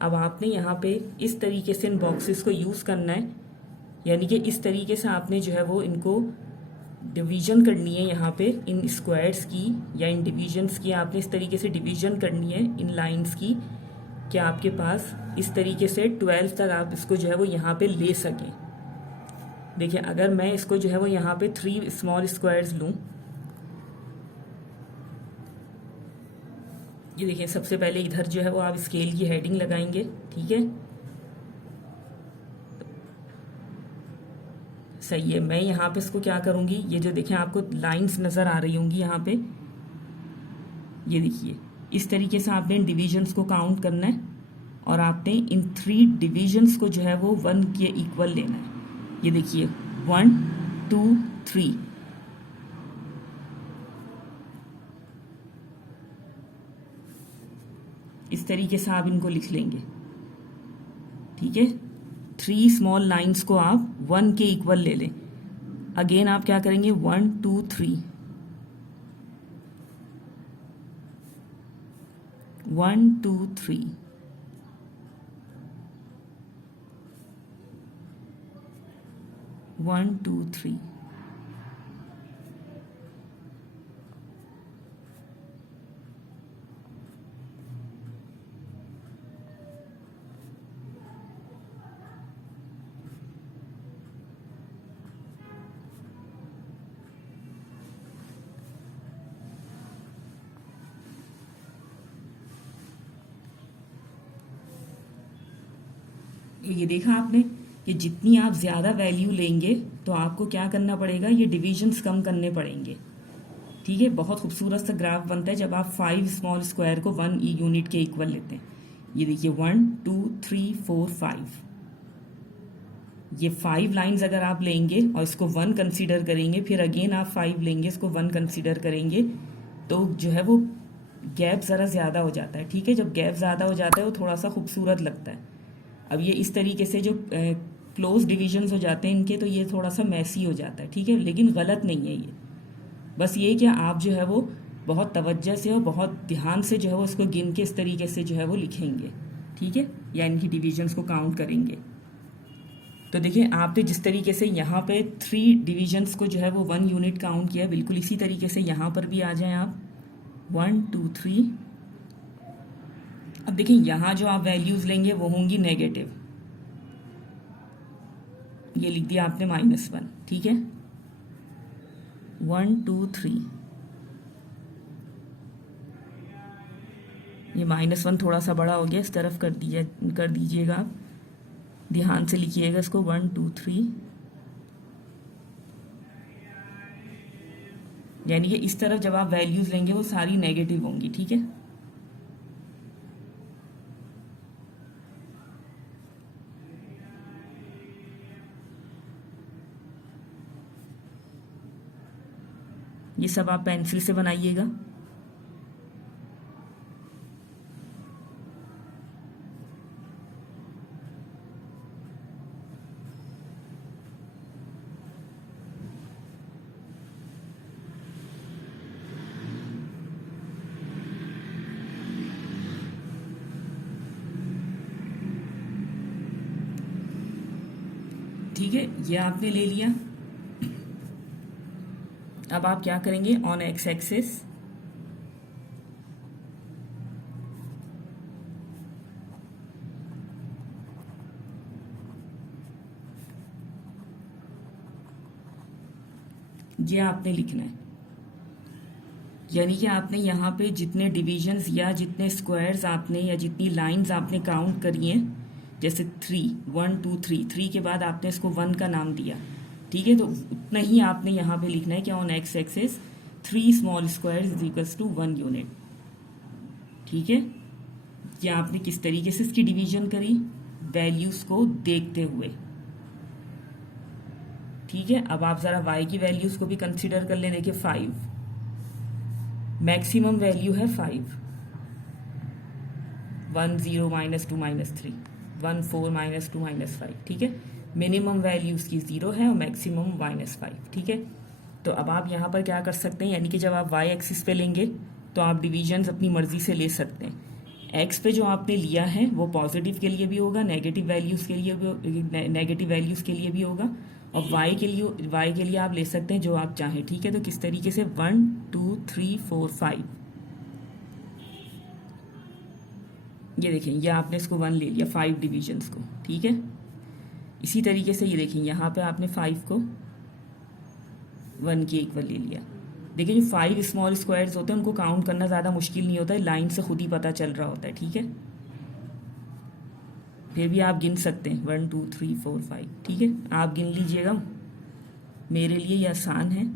अब आपने यहाँ पे इस तरीके से इन बॉक्सेस को यूज़ करना है, यानी कि इस तरीके से आपने जो है वो इनको डिवीजन करनी है, यहाँ पे इन स्क्वायर्स की या इन डिविजन्स की आपने इस तरीके से डिवीजन करनी है इन लाइंस की, कि आपके पास इस तरीके से 12 तक आप इसको जो है वो यहाँ पे ले सकें। देखिए, अगर मैं इसको जो है वो यहाँ पे 3 स्मॉल स्क्वायर्स लूँ, ये देखिए सबसे पहले इधर जो है वो आप स्केल की हेडिंग लगाएंगे। ठीक है, सही है, मैं यहाँ पे इसको क्या करूँगी, ये जो देखें आपको लाइंस नज़र आ रही होंगी यहाँ पे, ये देखिए इस तरीके से आपने इन डिविजन्स को काउंट करना है और आपने इन 3 डिविजन्स को जो है वो 1 के इक्वल लेना है। ये देखिए 1 2 3, इस तरीके से आप इनको लिख लेंगे। ठीक है, 3 स्मॉल लाइंस को आप 1 के इक्वल ले लें। अगेन आप क्या करेंगे 1 2 3, 1 2 3, 1 2 3। ये देखा आपने कि जितनी आप ज़्यादा वैल्यू लेंगे तो आपको क्या करना पड़ेगा, ये डिविजन्स कम करने पड़ेंगे। ठीक है, बहुत खूबसूरत सा ग्राफ बनता है जब आप 5 स्मॉल स्क्वायर को 1 यूनिट के इक्वल लेते हैं। ये देखिए 1 2 3 4 5, ये 5 लाइंस अगर आप लेंगे और इसको 1 कंसीडर करेंगे, फिर अगेन आप 5 लेंगे, इसको 1 कंसीडर करेंगे, तो जो है वो गैप ज़रा ज़्यादा हो जाता है। ठीक है, जब गैप ज़्यादा हो जाता है वो थोड़ा सा खूबसूरत लगता है। अब ये इस तरीके से जो क्लोज डिविजन्स हो जाते हैं इनके, तो ये थोड़ा सा मैसी हो जाता है। ठीक है, लेकिन गलत नहीं है ये, बस ये कि आप जो है वो बहुत तवज्जो से और बहुत ध्यान से जो है वो इसको गिन के इस तरीके से जो है वो लिखेंगे। ठीक है, या इनकी डिविजन्स को काउंट करेंगे। तो देखिए आपने जिस तरीके से यहाँ पे 3 डिविजन्स को जो है वो 1 यूनिट काउंट किया, बिल्कुल इसी तरीके से यहाँ पर भी आ जाएं आप 1 2 3। अब देखिए यहाँ जो आप वैल्यूज लेंगे वो होंगी नेगेटिव, ये लिख दिया आपने -1। ठीक है, 1 2 3, ये -1 थोड़ा सा बड़ा हो गया, इस तरफ कर दीजिएगा आप, ध्यान से लिखिएगा इसको 1 2 3, यानी कि इस तरफ जब आप वैल्यूज लेंगे वो सारी नेगेटिव होंगी। ठीक है, ये सब आप पेंसिल से बनाइएगा। ठीक है, ये आपने ले लिया। अब आप क्या करेंगे, ऑन एक्स एक्सिस ये आपने लिखना है, यानी कि आपने यहाँ पे जितने डिविजन्स या जितने स्क्वायर्स आपने या जितनी लाइंस आपने काउंट करी हैं, जैसे 3 1 2 3 के बाद आपने इसको 1 का नाम दिया, ठीक है, तो उतना ही आपने यहाँ पे लिखना है कि on X axis 3 small square is equals to 1 unit. ठीक है, या आपने किस तरीके से इसकी डिवीजन करी, वैल्यूज को देखते हुए। ठीक है, अब आप जरा y की वैल्यूज को भी कंसीडर कर लें। देखिए 5 मैक्सिमम वैल्यू है 5, 1 0 -2 -3 1 4 -2 -5। ठीक है, मिनिमम वैल्यू उसकी 0 है और मैक्सिमम -5। ठीक है, तो अब आप यहाँ पर क्या कर सकते हैं, यानी कि जब आप y एक्सिस पे लेंगे तो आप डिविजन्स अपनी मर्जी से ले सकते हैं। x पे जो आपने लिया है वो पॉजिटिव के लिए भी होगा, नेगेटिव वैल्यूज़ के लिए भी होगा, और y के लिए आप ले सकते हैं जो आप चाहें। ठीक है, तो किस तरीके से 1 2 3 4 5, ये देखें, ये आपने इसको 1 ले लिया 5 डिविजन्स को। ठीक है, इसी तरीके से ये देखें, यहाँ पे आपने 5 को 1 के इक्वल ले लिया। देखिए जो 5 स्मॉल स्क्वायर्स होते हैं उनको काउंट करना ज़्यादा मुश्किल नहीं होता है, लाइन से खुद ही पता चल रहा होता है। ठीक है, फिर भी आप गिन सकते हैं 1 2 3 4 5। ठीक है, आप गिन लीजिएगा, मेरे लिए ये आसान है।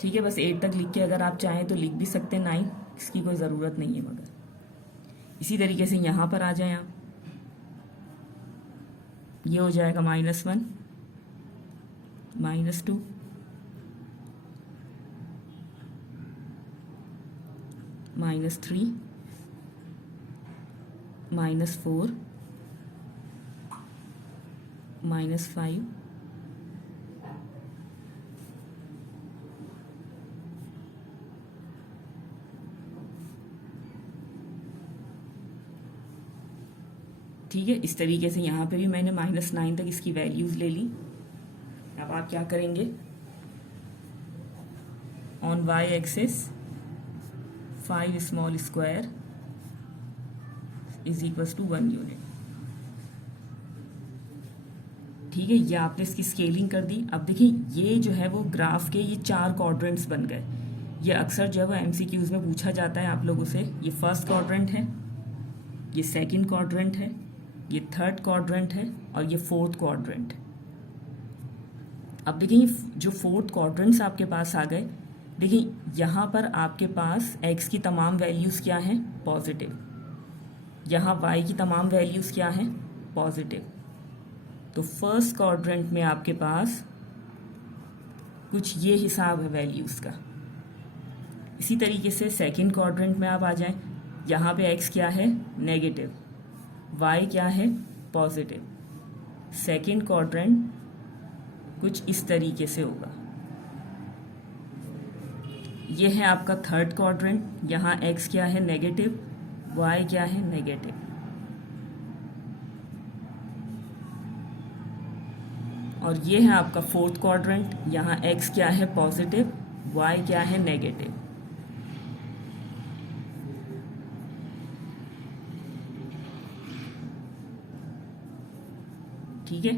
ठीक है, बस 8 तक लिख के अगर आप चाहें तो लिख भी सकते हैं, 9 इसकी कोई ज़रूरत नहीं है। मगर इसी तरीके से यहाँ पर आ जाएं आप, ये हो जाएगा -1 -2 -3 -4 -5 ठीक है, इस तरीके से यहाँ पे भी मैंने -9 तक इसकी वैल्यूज ले ली। अब आप क्या करेंगे, on y axis 5 small square is equals to 1 unit. ठीक है, ये आपने इसकी स्केलिंग कर दी। अब देखिए ये जो है वो ग्राफ के ये 4 क्वाड्रेंट्स बन गए। ये अक्सर जो है वो MCQs में पूछा जाता है आप लोगों से। ये फर्स्ट क्वाड्रेंट है, ये सेकंड क्वाड्रेंट है, ये थर्ड क्वाड्रेंट है और ये फोर्थ क्वाड्रेंट। अब देखिए जो फोर्थ क्वाड्रेंट्स आपके पास आ गए, देखिए यहाँ पर आपके पास x की तमाम वैल्यूज़ क्या हैं, पॉजिटिव। यहाँ y की तमाम वैल्यूज़ क्या हैं, पॉजिटिव। तो फर्स्ट क्वाड्रेंट में आपके पास कुछ ये हिसाब है वैल्यूज़ का। इसी तरीके से सेकंड क्वाड्रेंट में आप आ जाएं, यहाँ पे x क्या है, नेगेटिव, y क्या है, पॉजिटिव। सेकंड क्वाड्रेंट कुछ इस तरीके से होगा। ये है आपका थर्ड क्वाड्रेंट, यहाँ x क्या है, नेगेटिव, y क्या है, नेगेटिव। और ये है आपका फोर्थ क्वाड्रेंट, यहाँ x क्या है, पॉजिटिव, y क्या है, नेगेटिव। ठीक है,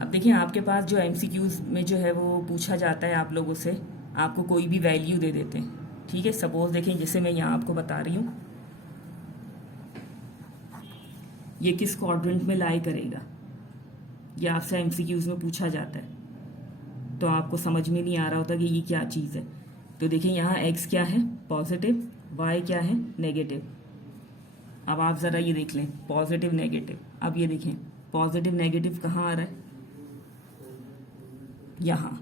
अब देखिए आपके पास जो MCQs में जो है वो पूछा जाता है आप लोगों से, आपको कोई भी वैल्यू दे देते हैं। ठीक है, सपोज देखें जैसे मैं यहाँ आपको बता रही हूँ ये किस क्वाड्रेंट में लाई करेगा, ये आपसे MCQs में पूछा जाता है, तो आपको समझ में नहीं आ रहा होता कि ये क्या चीज़ है। तो देखिए यहाँ x क्या है, पॉजिटिव, y क्या है, नेगेटिव। अब आप ज़रा ये देख लें पॉजिटिव नेगेटिव। अब ये देखें पॉजिटिव नेगेटिव कहाँ आ रहा है, यहाँ।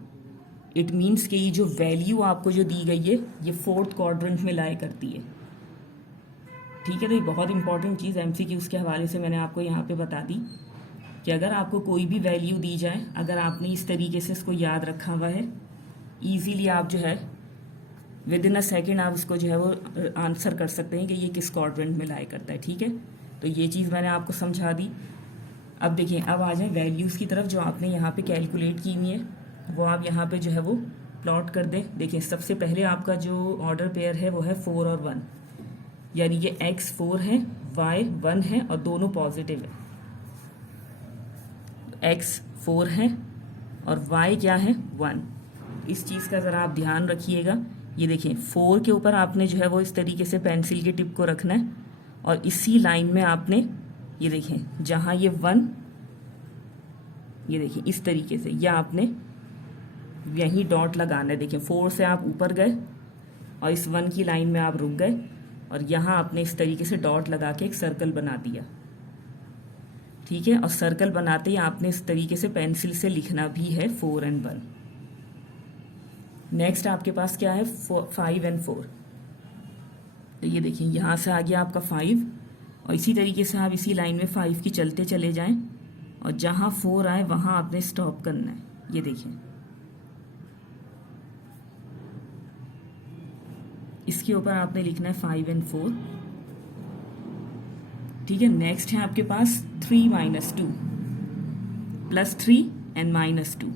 इट मीन्स कि ये जो वैल्यू आपको जो दी गई है ये फोर्थ क्वाड्रेंट में लाए करती है। ठीक है, तो ये बहुत इंपॉर्टेंट चीज़ एमसीक्यूज़ के हवाले से मैंने आपको यहाँ पे बता दी कि अगर आपको कोई भी वैल्यू दी जाए, अगर आपने इस तरीके से इसको याद रखा हुआ है, ईजीली आप जो है विद इन अ सेकेंड आप उसको जो है वो आंसर कर सकते हैं कि ये किस क्वाड्रेंट में लाए करता है। ठीक है, तो ये चीज़ मैंने आपको समझा दी। अब देखिए, अब आ जाए वैल्यूज़ की तरफ जो आपने यहाँ पे कैलकुलेट की हुई है, वो आप यहाँ पे जो है वो प्लॉट कर दें। देखिए, सबसे पहले आपका जो ऑर्डर पेयर है वो है 4 और 1, यानी ये x 4 है, y 1 है और दोनों पॉजिटिव है। x 4 है और y क्या है 1। इस चीज़ का ज़रा आप ध्यान रखिएगा। ये देखिए 4 के ऊपर आपने जो है वो इस तरीके से पेंसिल के टिप को रखना है और इसी लाइन में आपने ये देखें जहाँ ये 1, ये देखिए इस तरीके से या आपने यहीं डॉट लगाना है। देखिए 4 से आप ऊपर गए और इस 1 की लाइन में आप रुक गए और यहाँ आपने इस तरीके से डॉट लगा के एक सर्कल बना दिया। ठीक है, और सर्कल बनाते ही आपने इस तरीके से पेंसिल से लिखना भी है 4 और 1। नेक्स्ट आपके पास क्या है 5 और 4। तो ये देखिए यहाँ से आ गया आपका 5 और इसी तरीके से आप इसी लाइन में 5 की चलते चले जाएं और जहाँ 4 आए वहाँ आपने स्टॉप करना है। ये देखिए इसके ऊपर आपने लिखना है 5 और 4। ठीक है, नेक्स्ट है आपके पास 3 - 2 +3 और -2।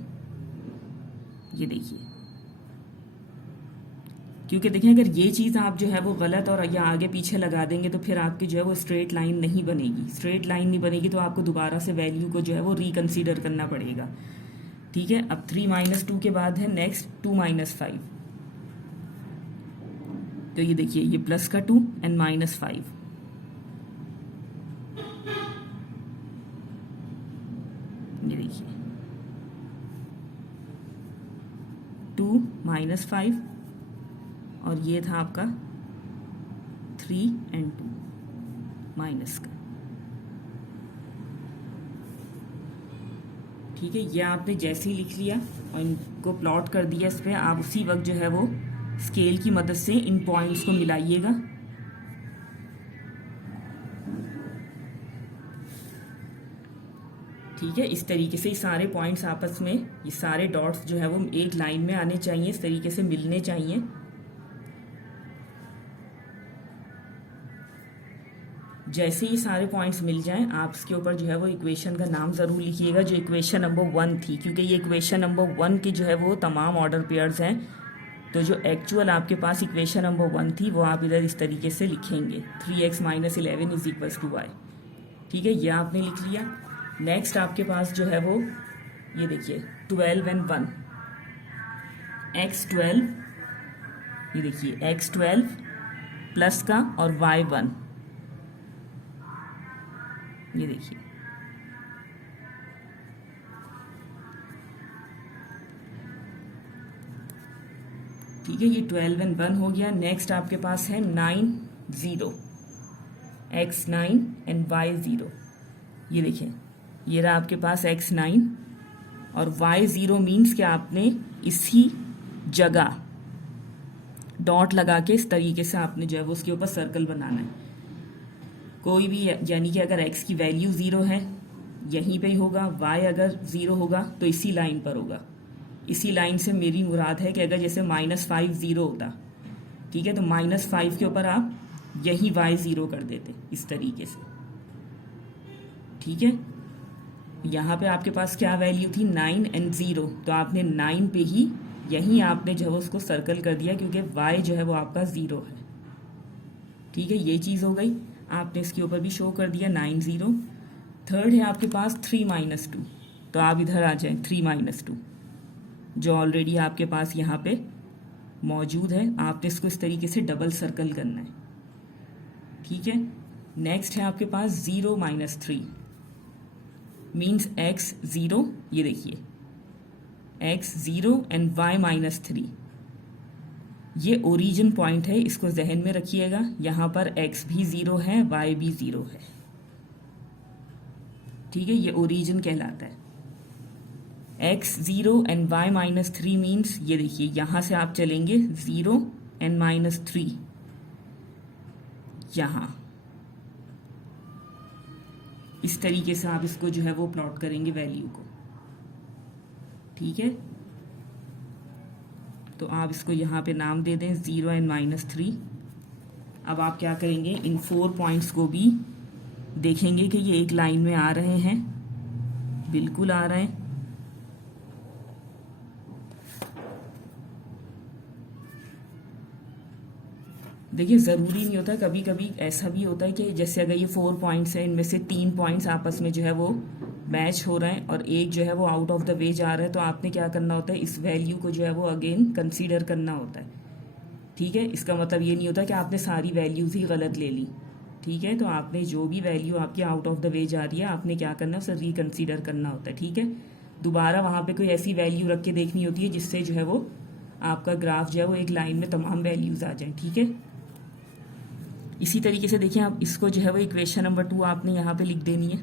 ये देखिए, क्योंकि देखें अगर ये चीज़ आप जो है वो गलत और या आगे पीछे लगा देंगे तो फिर आपकी जो है वो स्ट्रेट लाइन नहीं बनेगी। स्ट्रेट लाइन नहीं बनेगी तो आपको दोबारा से वैल्यू को जो है वो रिकंसीडर करना पड़ेगा। ठीक है, अब 3 - 2 के बाद है नेक्स्ट 2 - 5। तो ये देखिए ये प्लस का 2 और -5। ये देखिए 2 - 5 और ये था आपका 3 और 2 माइनस का। ठीक है, ये आपने जैसे ही लिख लिया और इनको प्लॉट कर दिया इस पर, आप उसी वक्त जो है वो स्केल की मदद से इन पॉइंट्स को मिलाइएगा। ठीक है, इस तरीके से ये सारे पॉइंट्स आपस में, ये सारे डॉट्स जो है वो एक लाइन में आने चाहिए, इस तरीके से मिलने चाहिए। जैसे ही सारे पॉइंट्स मिल जाएं आप इसके ऊपर जो है वो इक्वेशन का नाम ज़रूर लिखिएगा जो इक्वेशन नंबर 1 थी, क्योंकि ये इक्वेशन नंबर 1 की जो है वो तमाम ऑर्डर पेयर्स हैं। तो जो एक्चुअल आपके पास इक्वेशन नंबर 1 थी वो आप इधर इस तरीके से लिखेंगे 3x - 11 = y। ठीक है, ये आपने लिख लिया। नेक्स्ट आपके पास जो है वो ये देखिए 12 और 1, x12, ये देखिए x12 प्लस का और y1। ये देखिए ठीक है, ये 12 और 1 हो गया। नेक्स्ट आपके पास है 9 0, x9 और y0। ये देखिए ये रहा आपके पास x9 और y0 मीन्स कि आपने इसी जगह डॉट लगा के इस तरीके से आपने जो है वो उसके ऊपर सर्कल बनाना है। कोई भी, यानी कि अगर x की वैल्यू 0 है यहीं पे ही होगा, y अगर 0 होगा तो इसी लाइन पर होगा। इसी लाइन से मेरी मुराद है कि अगर जैसे -5 0 होता, ठीक है, तो -5 के ऊपर आप यही y0 कर देते इस तरीके से। ठीक है, यहाँ पे आपके पास क्या वैल्यू थी 9 और 0, तो आपने 9 पे ही यहीं आपने जो है उसको सर्कल कर दिया क्योंकि y जो है वो आपका 0 है। ठीक है, ये चीज़ हो गई, आपने इसके ऊपर भी शो कर दिया 9 0। थर्ड है आपके पास 3 - 2, तो आप इधर आ जाएं 3 - 2 जो ऑलरेडी आपके पास यहाँ पे मौजूद है। आपने इसको इस तरीके से डबल सर्कल करना है। ठीक है, नेक्स्ट है आपके पास 0 - 3 मीन्स x0। ये देखिए x0 और y - 3। ये ओरिजिन पॉइंट है, इसको जहन में रखिएगा। यहाँ पर x भी 0 है, y भी 0 है, ठीक है, ये ओरिजिन कहलाता है। x 0 एंड y -3 मीन्स, ये देखिए यहाँ से आप चलेंगे 0 एंड -3, यहाँ इस तरीके से आप इसको जो है वो प्लॉट करेंगे वैल्यू को, ठीक है। तो आप इसको यहाँ पे नाम दे दें 0 एंड -3। अब आप क्या करेंगे, इन 4 पॉइंट्स को भी देखेंगे कि ये एक लाइन में आ रहे हैं, बिल्कुल आ रहे हैं। देखिए ज़रूरी नहीं होता, कभी कभी ऐसा भी होता है कि जैसे अगर ये 4 पॉइंट्स हैं, इनमें से 3 पॉइंट्स आपस में जो है वो मैच हो रहे हैं और एक जो है वो आउट ऑफ द वे जा रहा है, तो आपने क्या करना होता है, इस वैल्यू को जो है वो अगेन कंसीडर करना होता है, ठीक है। इसका मतलब ये नहीं होता कि आपने सारी वैल्यूज़ ही गलत ले ली, ठीक है। तो आपने जो भी वैल्यू आपकी आउट ऑफ द वे जा रही है, आपने क्या करना है, उसे रिकन्सिडर करना होता है, ठीक है। दोबारा वहाँ पे कोई ऐसी वैल्यू रख के देखनी होती है जिससे जो है वो आपका ग्राफ जो है वो एक लाइन में तमाम वैल्यूज़ आ जाए, ठीक है। इसी तरीके से देखिए, आप इसको जो है वो इक्वेशन नंबर 2 आपने यहाँ पे लिख देनी है।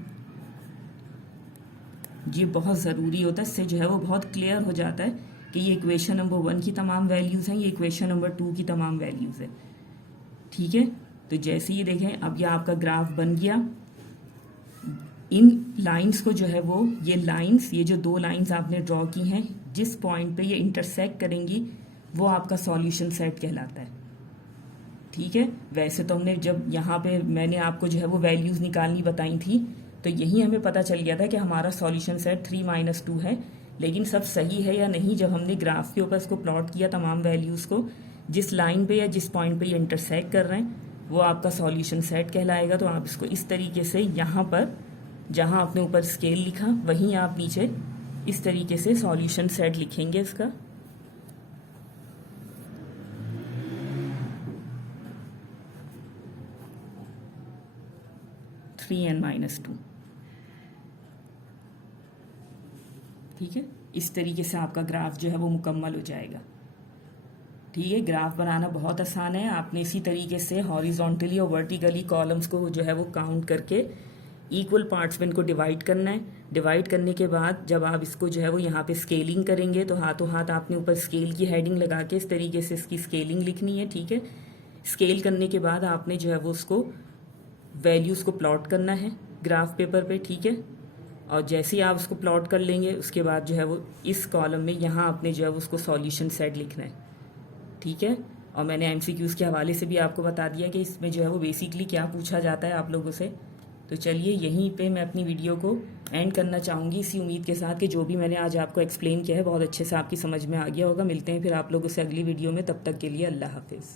ये बहुत ज़रूरी होता है, इससे जो है वो बहुत क्लियर हो जाता है कि ये इक्वेशन नंबर 1 की तमाम वैल्यूज़ हैं, ये इक्वेशन नंबर 2 की तमाम वैल्यूज़ है, ठीक है। तो जैसे ही देखें, अब ये आपका ग्राफ बन गया। इन लाइंस को जो है वो, ये लाइंस, ये जो 2 लाइंस आपने ड्रॉ की हैं, जिस पॉइंट पे ये इंटरसेक्ट करेंगी वो आपका सॉल्यूशन सेट कहलाता है, ठीक है। वैसे तो हमने जब यहाँ पे मैंने आपको जो है वो वैल्यूज़ निकालनी बताई थी, तो यही हमें पता चल गया था कि हमारा सॉल्यूशन सेट 3 - 2 है। लेकिन सब सही है या नहीं, जब हमने ग्राफ के ऊपर इसको प्लॉट किया तमाम वैल्यूज़ को, जिस लाइन पे या जिस पॉइंट पे ये इंटरसेक्ट कर रहे हैं, वो आपका सॉल्यूशन सेट कहलाएगा। तो आप इसको इस तरीके से यहाँ पर, जहाँ आपने ऊपर स्केल लिखा, वहीं आप नीचे इस तरीके से सॉल्यूशन सेट लिखेंगे इसका। n -2, ठीक है। इस तरीके से आपका ग्राफ जो है वो मुकम्मल हो जाएगा, ठीक है। ग्राफ बनाना बहुत आसान है। आपने इसी तरीके से हॉरिजॉन्टली और वर्टिकली कॉलम्स को जो है वो काउंट करके इक्वल पार्ट्स में इनको डिवाइड करना है। डिवाइड करने के बाद जब आप इसको जो है वो यहाँ पे स्केलिंग करेंगे, तो हाथों हाथ आपने ऊपर स्केल की हेडिंग लगा के इस तरीके से इसकी स्केलिंग लिखनी है, ठीक है। स्केल करने के बाद आपने जो है वो उसको वैल्यूज़ को प्लॉट करना है ग्राफ पेपर पे, ठीक है। और जैसे ही आप उसको प्लॉट कर लेंगे, उसके बाद जो है वो इस कॉलम में यहाँ आपने जो है उसको सॉल्यूशन सेट लिखना है, ठीक है। और मैंने एमसीक्यूज़ के हवाले से भी आपको बता दिया कि इसमें जो है वो बेसिकली क्या पूछा जाता है आप लोगों से। तो चलिए यहीं पे मैं अपनी वीडियो को एंड करना चाहूँगी, इसी उम्मीद के साथ कि जो भी मैंने आज आपको एक्सप्लेन किया है बहुत अच्छे से आपकी समझ में आ गया होगा। मिलते हैं फिर आप लोगों से अगली वीडियो में, तब तक के लिए अल्लाह हाफिज़।